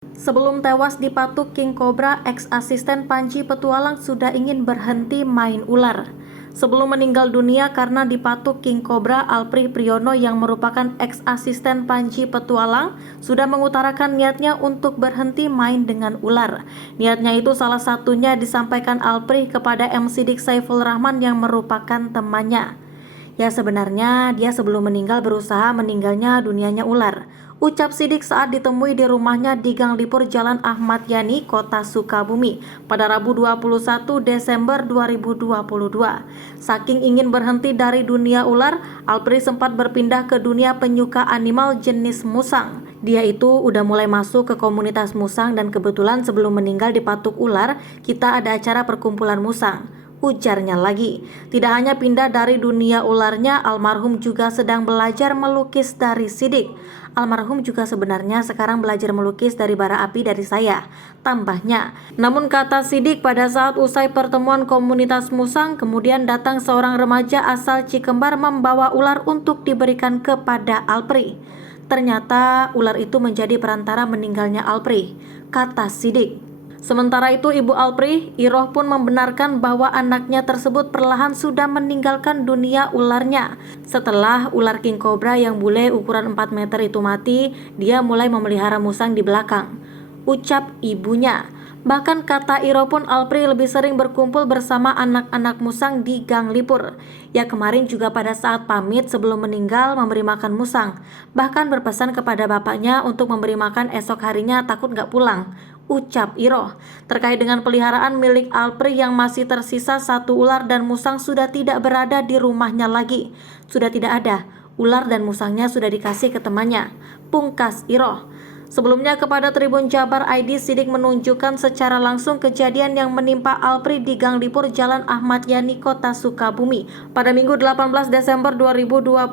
Sebelum tewas dipatuk King Cobra, ex-asisten Panji Petualang sudah ingin berhenti main ular. Sebelum meninggal dunia karena dipatuk King Cobra, Alpri Priyono yang merupakan ex-asisten Panji Petualang sudah mengutarakan niatnya untuk berhenti main dengan ular. Niatnya itu salah satunya disampaikan Alpri kepada M. Siddiq Saiful Rahman yang merupakan temannya. Ya sebenarnya dia sebelum meninggal berusaha meninggalnya dunianya ular, ucap Siddiq saat ditemui di rumahnya di Gang Lipur Jalan Ahmad Yani, Kota Sukabumi pada Rabu 21 Desember 2022. Saking ingin berhenti dari dunia ular, Alpri sempat berpindah ke dunia penyuka animal jenis musang. Dia itu udah mulai masuk ke komunitas musang dan kebetulan sebelum meninggal dipatuk ular, kita ada acara perkumpulan musang. Ujarnya lagi, tidak hanya pindah dari dunia ularnya, almarhum juga sedang belajar melukis dari Siddiq. Almarhum juga sebenarnya sekarang belajar melukis dari bara api dari saya, tambahnya. Namun kata Siddiq, pada saat usai pertemuan komunitas musang, kemudian datang seorang remaja asal Cikembar membawa ular untuk diberikan kepada Alpri. Ternyata ular itu menjadi perantara meninggalnya Alpri, kata Siddiq. Sementara itu ibu Alpri, Iroh pun membenarkan bahwa anaknya tersebut perlahan sudah meninggalkan dunia ularnya. Setelah ular King Cobra yang bule ukuran 4 meter itu mati, dia mulai memelihara musang di belakang, ucap ibunya. Bahkan kata Iroh pun Alpri lebih sering berkumpul bersama anak-anak musang di Gang Lipur. Ya kemarin juga pada saat pamit sebelum meninggal memberi makan musang. Bahkan berpesan kepada bapaknya untuk memberi makan esok harinya takut gak pulang, ucap Iroh. Terkait dengan peliharaan milik Alpri yang masih tersisa satu ular dan musang sudah tidak berada di rumahnya lagi. Sudah tidak ada, ular dan musangnya sudah dikasih ke temannya, pungkas Iroh. Sebelumnya kepada Tribun Jabar ID, Siddiq menunjukkan secara langsung kejadian yang menimpa Alpri di Gang Lipur Jalan Ahmad Yani, Kota Sukabumi pada Minggu 18 Desember 2022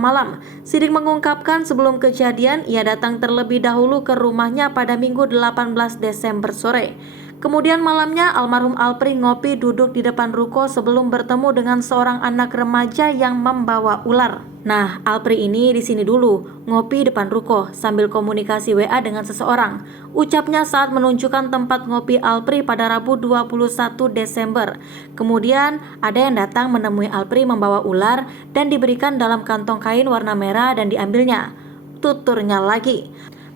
malam. Siddiq mengungkapkan sebelum kejadian ia datang terlebih dahulu ke rumahnya pada Minggu 18 Desember sore. Kemudian malamnya almarhum Alpri ngopi duduk di depan ruko sebelum bertemu dengan seorang anak remaja yang membawa ular. Nah, Alpri ini di sini dulu, ngopi depan ruko sambil komunikasi WA dengan seseorang. Ucapnya saat menunjukkan tempat ngopi Alpri pada Rabu 21 Desember. Kemudian ada yang datang menemui Alpri membawa ular dan diberikan dalam kantong kain warna merah dan diambilnya, tuturnya lagi.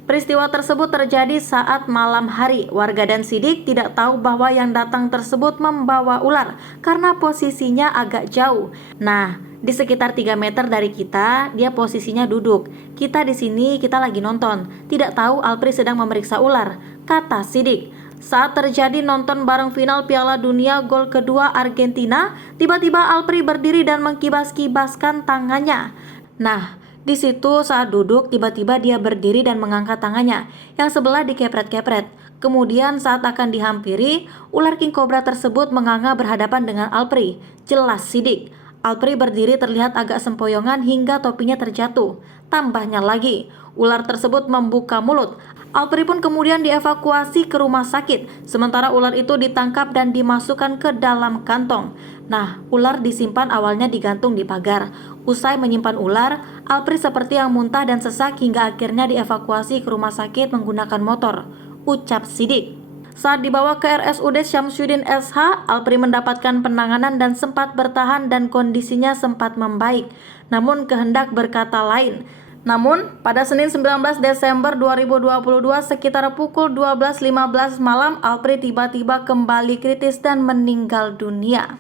Peristiwa tersebut terjadi saat malam hari. Warga dan Siddiq tidak tahu bahwa yang datang tersebut membawa ular karena posisinya agak jauh. Nah, di sekitar 3 meter dari kita, dia posisinya duduk. Kita di sini, kita lagi nonton. Tidak tahu Alpri sedang memeriksa ular, kata Siddiq. Saat terjadi nonton bareng final Piala Dunia gol kedua Argentina, tiba-tiba Alpri berdiri dan mengkibas-kibaskan tangannya. Nah, di situ saat duduk tiba-tiba dia berdiri dan mengangkat tangannya yang sebelah dikepret-kepret. Kemudian saat akan dihampiri, ular King Cobra tersebut menganga berhadapan dengan Alpri. Jelas Siddiq. Alpri berdiri terlihat agak sempoyongan hingga topinya terjatuh. Tambahnya lagi, ular tersebut membuka mulut. Alpri pun kemudian dievakuasi ke rumah sakit. Sementara ular itu ditangkap dan dimasukkan ke dalam kantong. Nah, ular disimpan awalnya digantung di pagar. Usai menyimpan ular, Alpri seperti yang muntah dan sesak hingga akhirnya dievakuasi ke rumah sakit menggunakan motor, ucap Siddiq. Saat dibawa ke RSUD Syamsuddin SH, Alpri mendapatkan penanganan dan sempat bertahan dan kondisinya sempat membaik. Namun kehendak berkata lain. Namun, pada Senin 19 Desember 2022 sekitar pukul 12.15 malam, Alpri tiba-tiba kembali kritis dan meninggal dunia.